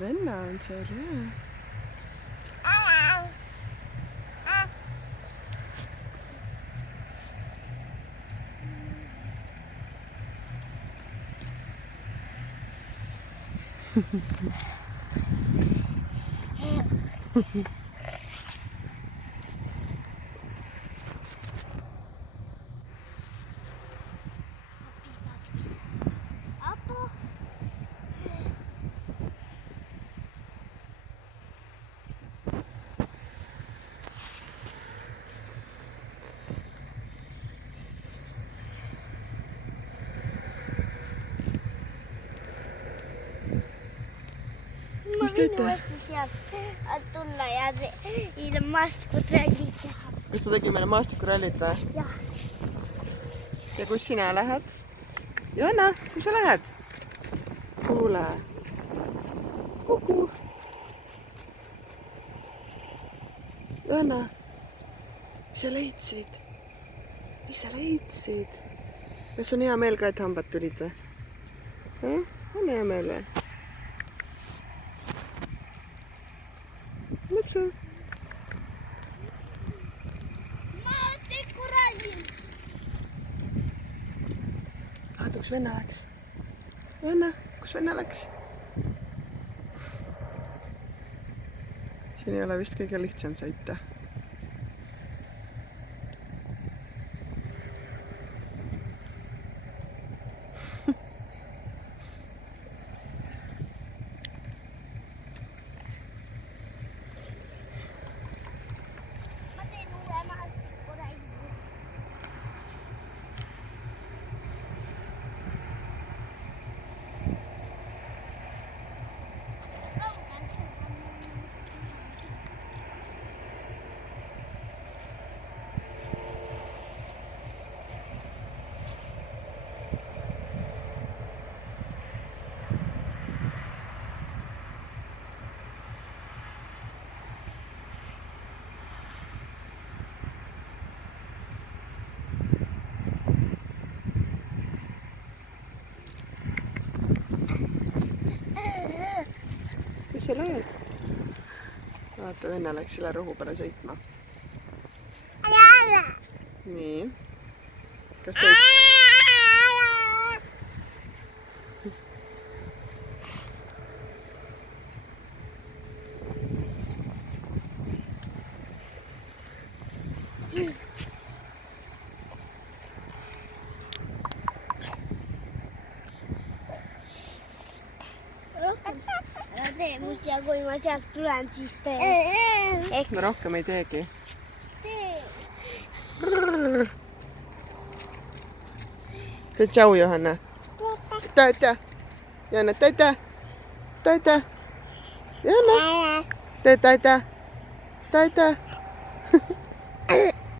venna on seal, jaa. Ma võin uuesti sealt tulla ja ilma maastikurallit teha. Kas ta tegi meile maastikurallit või? Jah. Ja kus sina lähed? Joanna, kus sa lähed? Kuule. Kuku. Joanna, mis sa leidsid? Mis sa leidsid? Kas on hea meel ka, et hambad tulid või? On hea meel või? Lüpsu. Maastikurallit! Vaata, kus venna läks. Joanna, kus venna läks? Siin ei ole vist kõige lihtsam sõita. Kus sa lähed? Vaata, venna läks selle rohu peale sõitma. Nii. Kas teid? Tee must ja kui ma sealt tulen, siis tee. Ma rohkem ei teegi. Tšau, Johanna. Tata. Johanna, tata. Tata. Johanna. Tata. Tata.